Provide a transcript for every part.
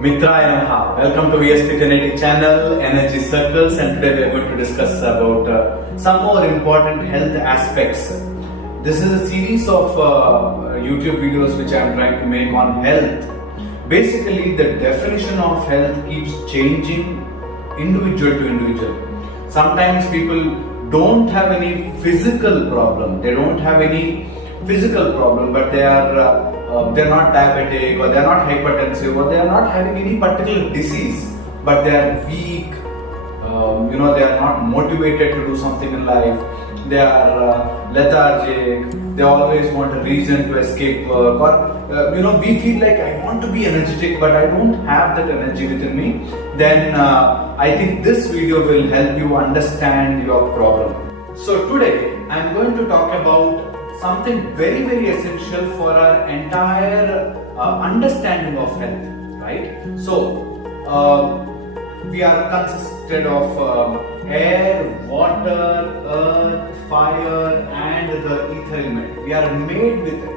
Mitraya Namaha. Welcome to VS31080 channel, Energy Circles, and today we are going to discuss about some more important health aspects. This is a series of YouTube videos which I am trying to make on health. Basically, the definition of health keeps changing individual to individual. Sometimes people don't have any physical problem, they don't have any physical problem, but they're not diabetic, or they're not hypertensive, or they are not having any particular disease, but they are weak. They are not motivated to do something in life. They are lethargic. They always want a reason to escape work, or we feel like I want to be energetic, but I don't have that energy within me. Then I think this video will help you understand your problem. So today I am going to talk about something very, very essential for our entire understanding of health, right? So, we are consisted of air, water, earth, fire, and the ether element. We are made with it.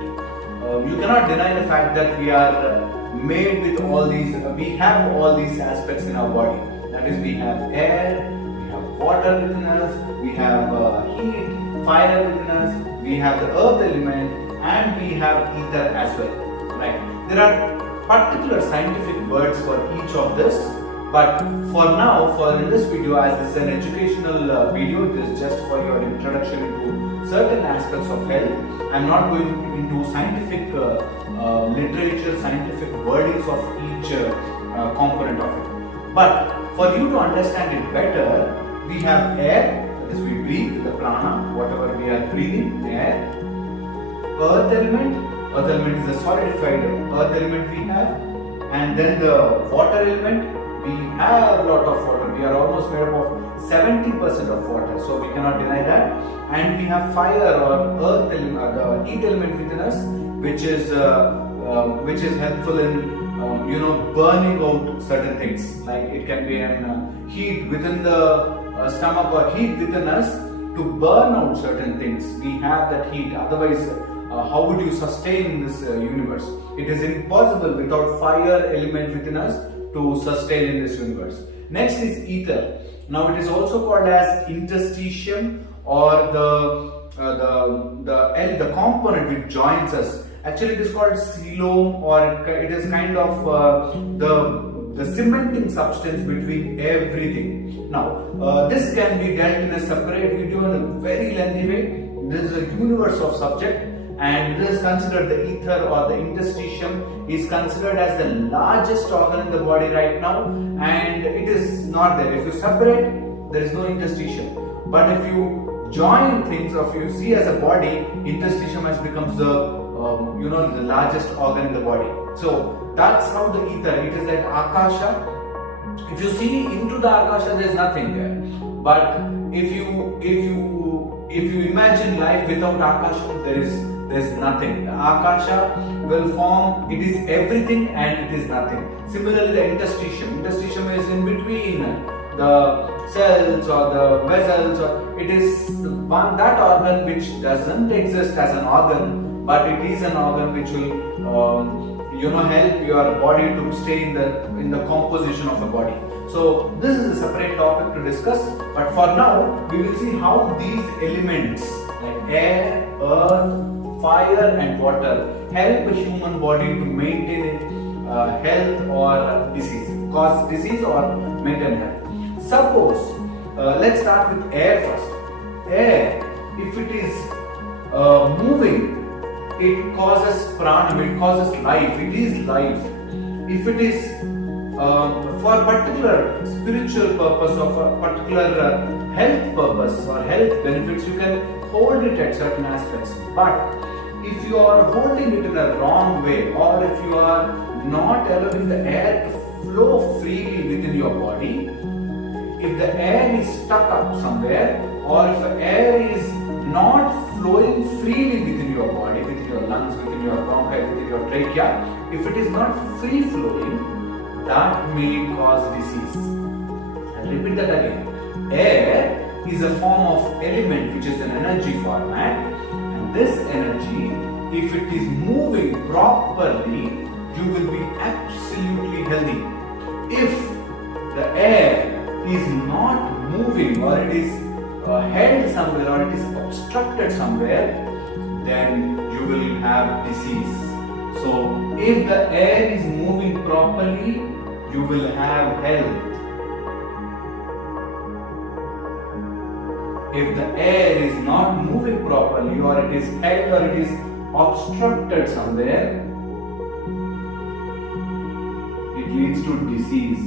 You cannot deny the fact that we are made with all these, we have all these aspects in our body. That is, we have air, we have water within us, we have heat, fire within us, we have the earth element, and we have ether as well, right? There are particular scientific words for each of this, but for now, in this video, as this is an educational video, this is just for your introduction to certain aspects of health. I am not going into scientific literature, scientific wordings of each component of it. But for you to understand it better, we have air. As we breathe, the prana, whatever we are breathing, air. Earth element is the solidified earth element we have. And then the water element, we have a lot of water. We are almost made up of 70% of water, so we cannot deny that. And we have fire or earth element, the heat element within us, which is helpful in burning out certain things. Like it can be an heat within the stomach or heat within us to burn out certain things. We have that heat. Otherwise, how would you sustain this universe? It is impossible without fire element within us to sustain in this universe. Next is ether. Now it is also called as interstitium, or the component which joins us. Actually, it is called coelom, or it is kind of the cementing substance between everything. Now, this can be dealt in a separate video in a very lengthy way. This is a universe of subject, and this is considered the ether or the interstitium is considered as the largest organ in the body right now, and it is not there. If you separate, there is no interstitium. But if you join things, or if you see as a body, interstitium has becomes the the largest organ in the body. So that's how the ether. It is like akasha. If you see into the akasha, there is nothing there. But if you imagine life without akasha, there is nothing. The akasha will form. It is everything and it is nothing. Similarly, the interstitium. Interstitium is in between the cells or the vessels. Or it is that organ which doesn't exist as an organ, but it is an organ which will help your body to stay in the composition of a body. So this is a separate topic to discuss, but for now we will see how these elements like air, earth, fire and water help a human body to maintain health or disease, cause disease or maintain health. Suppose let's start with air first. Air, if it is moving, it causes pranam, it causes life, it is life. If it is for a particular spiritual purpose or for a particular health purpose or health benefits, you can hold it at certain aspects. But if you are holding it in a wrong way, or if you are not allowing the air to flow freely within your body, if the air is stuck up somewhere, or if the air is not flowing freely within your body, within your lungs, within your bronchi, within your trachea, if it is not free flowing, that may cause disease. I'll repeat that again. Air is a form of element which is an energy format, and this energy, if it is moving properly, you will be absolutely healthy. If the air is not moving, or it is held somewhere, or it is obstructed somewhere, then you will have disease. So if the air is moving properly, you will have health. If the air is not moving properly, or it is held, or it is obstructed somewhere, it leads to disease.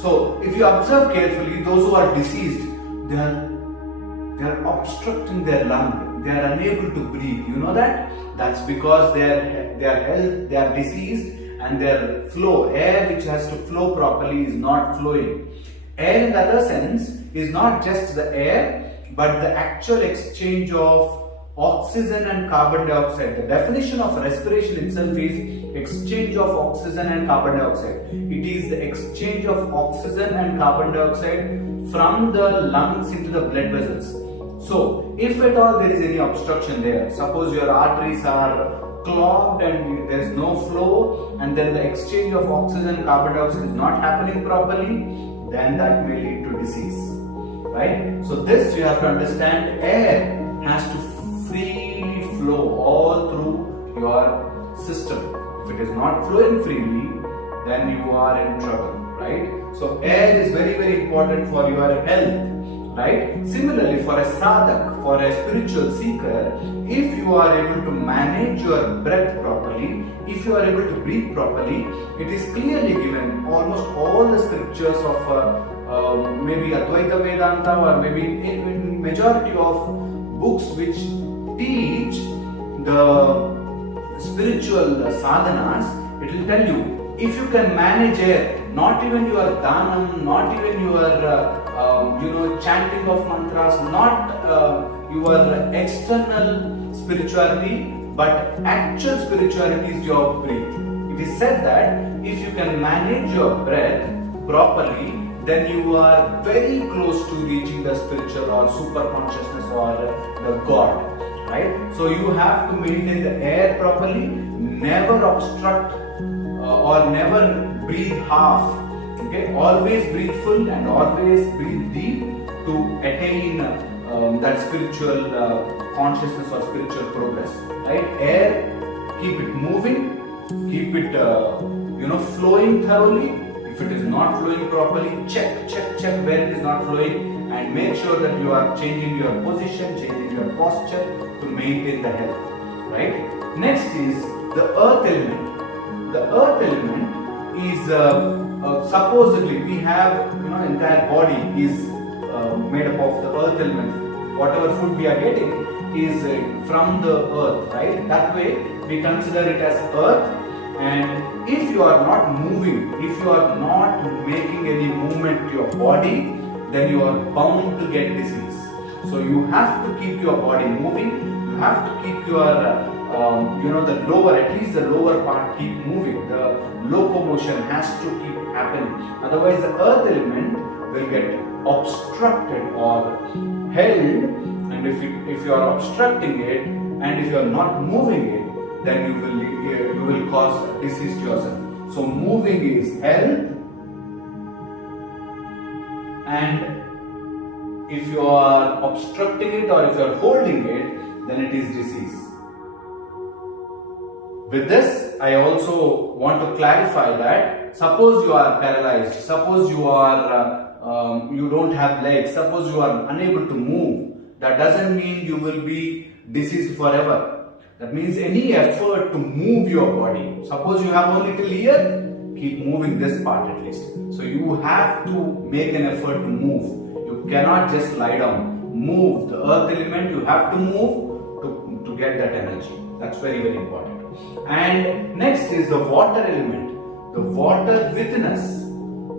So if you observe carefully, those who are diseased, they are obstructing their lung. They are unable to breathe. You know that? That's because they are diseased, and their flow, air which has to flow properly, is not flowing. Air in the other sense is not just the air, but the actual exchange of oxygen and carbon dioxide. The definition of respiration itself is exchange of oxygen and carbon dioxide. It is the exchange of oxygen and carbon dioxide from the lungs into the blood vessels. So if at all there is any obstruction there, suppose your arteries are clogged and there is no flow, and then the exchange of oxygen and carbon dioxide is not happening properly, then that may lead to disease, right? So this you have to understand, air has to freely flow all through your system. If it is not flowing freely, then you are in trouble, right? So air is very, very important for your health, right? Similarly, for a sadhak, for a spiritual seeker, if you are able to manage your breath properly, if you are able to breathe properly, it is clearly given. Almost all the scriptures of maybe Advaita Vedanta, or maybe in majority of books which teach the spiritual sadhanas, it will tell you, if you can manage air, not even your dhanam, not even your chanting of mantras, not your external spirituality, but actual spirituality is your breath. It is said that if you can manage your breath properly, then you are very close to reaching the spiritual or super consciousness or the God, right? So you have to maintain the air properly, never obstruct or never breathe half. Okay, always breathe full and always breathe deep to attain that spiritual consciousness or spiritual progress. Right? Air, keep it moving, keep it flowing thoroughly. If it is not flowing properly, check where it is not flowing, and make sure that you are changing your position, changing your posture to maintain the health. Right? Next is the earth element. The earth element is supposedly we have entire body is made up of the earth element. Whatever food we are getting is from the earth, right? That way we consider it as earth. And if you are not moving, if you are not making any movement to your body, then you are bound to get disease. So you have to keep your body moving. You have to keep your the lower, at least the lower part, keep moving. The locomotion has to keep happening. Otherwise, the earth element will get obstructed or held. And if you are obstructing it, and if you are not moving it, then you will cause disease to yourself. So moving is health, and if you are obstructing it or if you are holding it, then it is disease. With this, I also want to clarify that suppose you are paralyzed, suppose you are you don't have legs, suppose you are unable to move, that doesn't mean you will be diseased forever. That means any effort to move your body. Suppose you have only till here, keep moving this part at least. So you have to make an effort to move. You cannot just lie down. Move. The earth element, you have to move to get that energy. That's very, very important. And next is the water element. The water within us.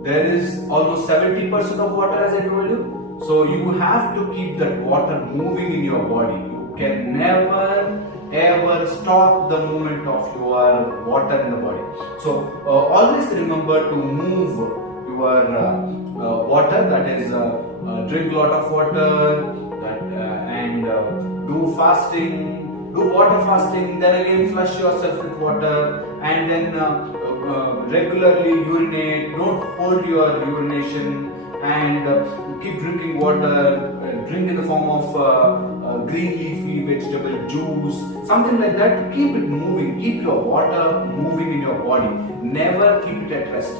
There is almost 70% of water, as I told you. So you have to keep that water moving in your body. You can never ever stop the movement of your water in the body. So always remember to move your water, that is drink a lot of water, and do fasting, do water fasting, then again flush yourself with water, and then regularly urinate. Don't hold your urination, and keep drinking water. Drink in the form of green leafy vegetable juice, something like that, to keep it moving. Keep your water moving in your body. Never keep it at rest.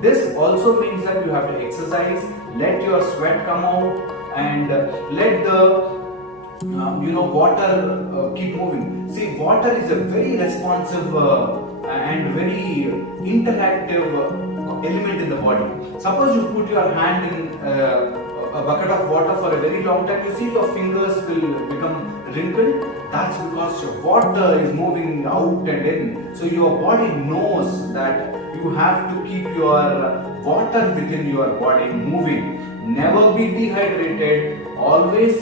This also means that you have to exercise, let your sweat come out, and let the water keep moving. See, water is a very responsive and very interactive element in the body. Suppose you put your hand in a bucket of water for a very long time, you see your fingers will become wrinkled. That's because your water is moving out and in. So your body knows that you have to keep your water within your body moving. Never be dehydrated. Always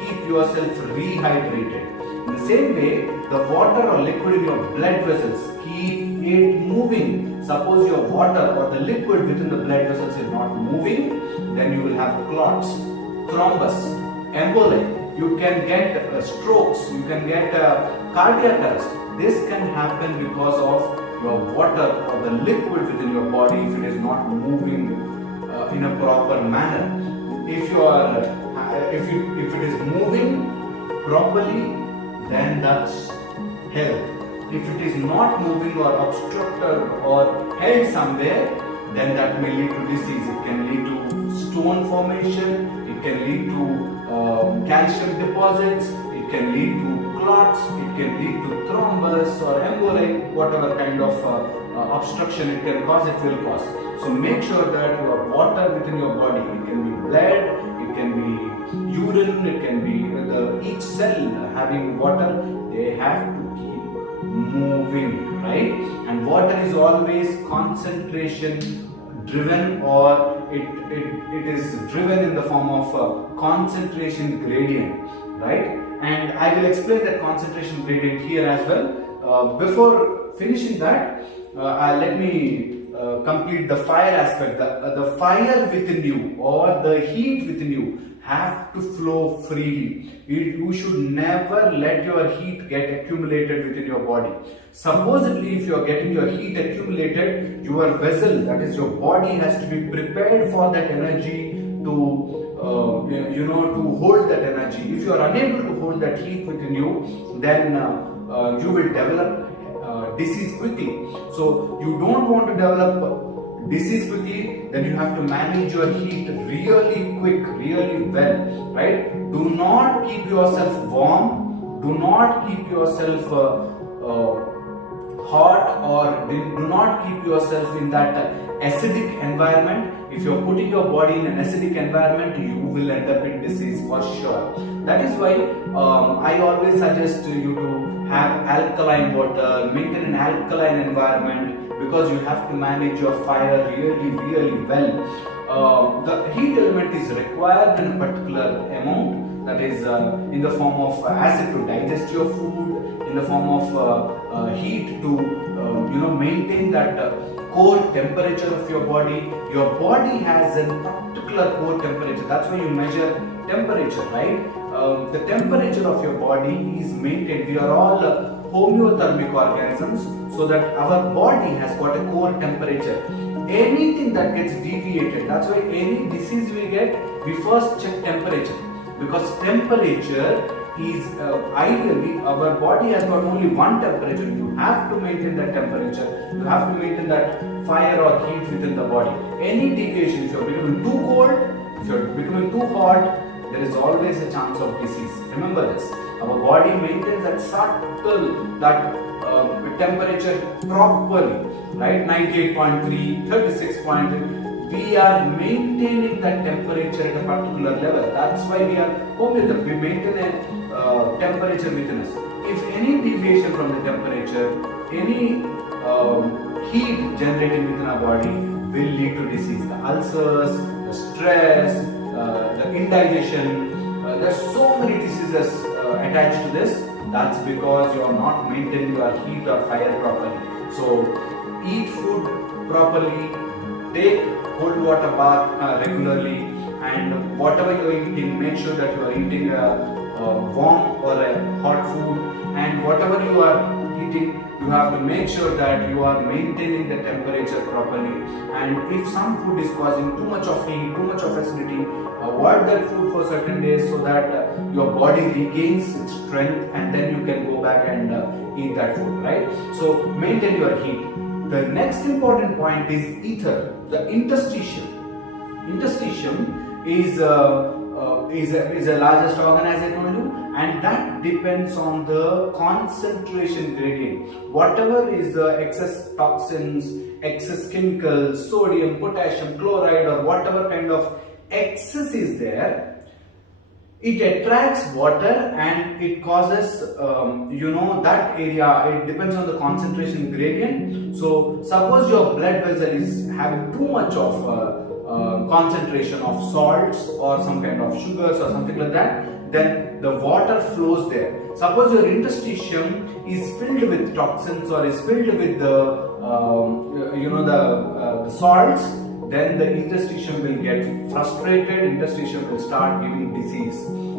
keep yourself rehydrated. In the same way, the water or liquid in your blood vessels, keep it moving. Suppose your water or the liquid within the blood vessels is not moving, then you will have clots, thrombus, emboli. You can get strokes, you can get cardiac arrest. This can happen because of your water or the liquid within your body if it is not moving in a proper manner. If it is moving properly, then that's health. If it is not moving or obstructed or held somewhere, then that may lead to disease. It can lead to stone formation, it can lead to calcium deposits, it can lead to clots, it can lead to thrombus or emboli, whatever kind of obstruction it can cause, it will cause. So make sure that your water within your body, it can be blood, it can be urine, it can be each cell having water, they have to keep moving, right? And water is always concentration driven, or it is driven in the form of a concentration gradient, right? And I will explain that concentration gradient here as well. Before finishing that, let me complete the fire aspect. The fire within you or the heat within you have to flow freely. You should never let your heat get accumulated within your body. Supposedly, if you are getting your heat accumulated, your vessel, that is your body, has to be prepared for that energy to to hold that energy. If you are unable to hold that heat within you, then you will develop disease quickly. So you don't want to develop disease quickly, then you have to manage your heat really quick, really well, right? Do not keep yourself warm, do not keep yourself hot, or do not keep yourself in that acidic environment. If you're putting your body in an acidic environment, you will end up in disease for sure. That is why I always suggest you to have alkaline water, maintain an alkaline environment, because you have to manage your fire really, really well. The heat element is required in a particular amount, that is in the form of acid to digest your food, in the form of heat to maintain that core temperature of your body. Your body has a particular core temperature. That's why you measure temperature, right? The temperature of your body is maintained. We are all homeothermic organisms, so that our body has got a core temperature. Anything that gets deviated, that's why any disease we get, we first check temperature, because temperature is ideally, our body has got only one temperature. You have to maintain that temperature, you have to maintain that fire or heat within the body. Any deviation, if you're becoming too cold, if you're becoming too hot, there is always a chance of disease. Remember this, our body maintains that subtle, that temperature properly, right? 98.3, 36.3. We are maintaining that temperature at a particular level. That's why we are homeothermic. We maintain a temperature within us. If any deviation from the temperature, any heat generated within our body will lead to disease. The ulcers, the stress, the indigestion. There are so many diseases attached to this. That's because you are not maintaining your heat or fire properly. So eat food properly, take cold water bath regularly, and whatever you are eating, make sure that you are eating a warm or a hot food, and whatever you are eating, you have to make sure that you are maintaining the temperature properly. And if some food is causing too much of heat, too much of acidity, avoid that food for certain days so that your body regains its strength, and then you can go back and eat that food, right? So maintain your heat. The next important point is ether, the interstitium. Interstitium is the largest organ, as I told you, and that depends on the concentration gradient. Whatever is the excess toxins, excess chemicals, sodium, potassium, chloride, or whatever kind of excess is there, it attracts water and it causes, that area, it depends on the concentration gradient. So suppose your blood vessel is having too much of concentration of salts or some kind of sugars or something like that, then the water flows there. Suppose your interstitium is filled with toxins or is filled with the salts, then the interstitium will get frustrated, interstitium will start giving disease.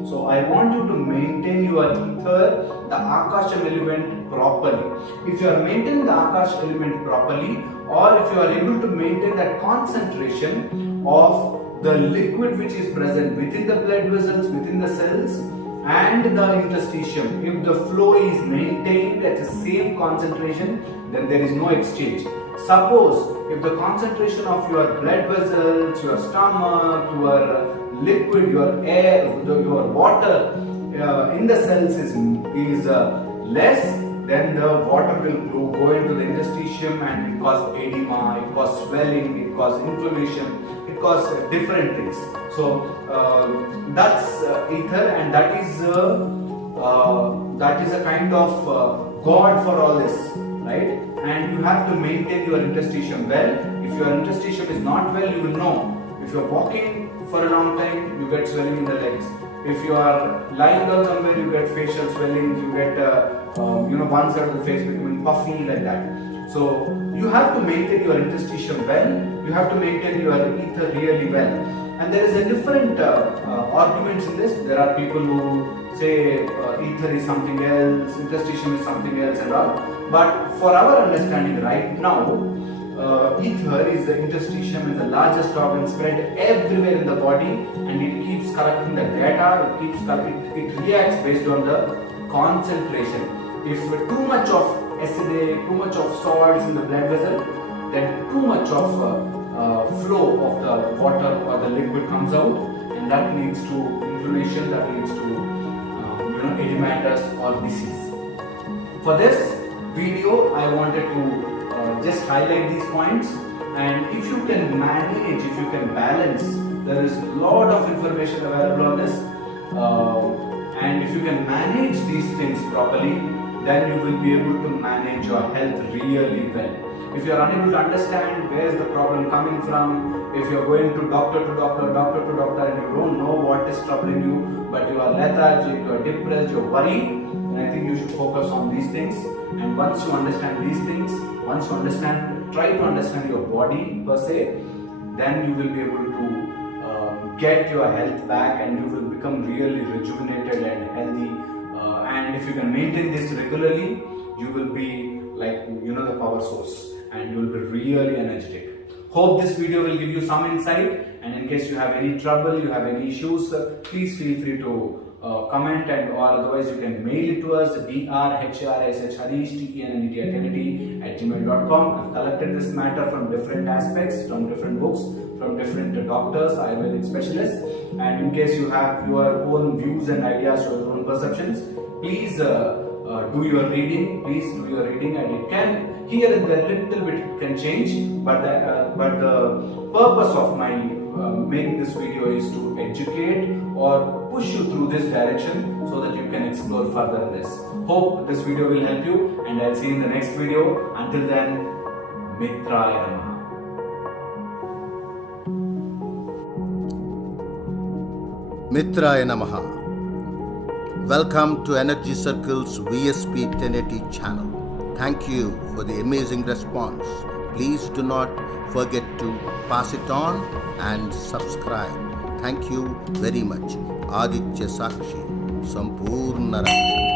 So I want you to maintain your ether, the Akasham element, properly. If you are maintaining the Akash element properly, or if you are able to maintain that concentration of the liquid which is present within the blood vessels, within the cells and the interstitium, if the flow is maintained at the same concentration, then there is no exchange. Suppose if the concentration of your blood vessels, your stomach, your liquid, your air, your water in the cells is less, then the water will go into the interstitium and it causes edema, it causes swelling, it causes inflammation, it causes different things. So that's ether, and that is a kind of god for all this, right? And you have to maintain your interstitium well. If your interstitium is not well, you will know. If you are walking for a long time, you get swelling in the legs. If you are lying down somewhere, you get facial swellings, you get one side of the face becoming puffy like that. So you have to maintain your interstitium well. You have to maintain your ether really well. And there is a different arguments in this. There are people who say ether is something else, interstitium is something else and all. But for our understanding right now, ether is the interstitium and the largest organ spread everywhere in the body, and it keeps collecting the data, it reacts based on the concentration. If too much of acidic, too much of salts in the blood vessel, then too much of flow of the water or the liquid comes out, and that leads to inflammation, that leads to edematous or disease. For this video, I wanted to just highlight these points, and if you can manage, if you can balance, there is a lot of information available on this, and if you can manage these things properly, then you will be able to manage your health really well. If you are unable to understand where is the problem coming from, if you are going to doctor, and you don't know what is troubling you, but you are lethargic, you are depressed, you are worried, then I think you should focus on these things. And once you understand these things, once you try to understand your body per se, then you will be able to get your health back, and you will become really rejuvenated and healthy. And if you can maintain this regularly, you will be like the power source, and you will be really energetic. Hope this video will give you some insight, and in case you have any trouble, you have any issues, please feel free to comment, and or otherwise you can mail it to us, drhrshtenety@gmail.com. I've collected this matter from different aspects, from different books, from different doctors, Ayurvedic specialists, and in case you have your own views and ideas, your own perceptions, please do your reading, and it can, here and there, little bit can change, but the purpose of my making this video is to educate or push you through this direction so that you can explore further in this. Hope this video will help you, and I'll see you in the next video. Until then, Mitraya Namaha. Mitraya Namaha. Welcome to Energy Circle's VSP 1080 channel. Thank you for the amazing response. Please do not forget to pass it on and subscribe. Thank you very much. Aditya Sakshi, Sampurna Raksha.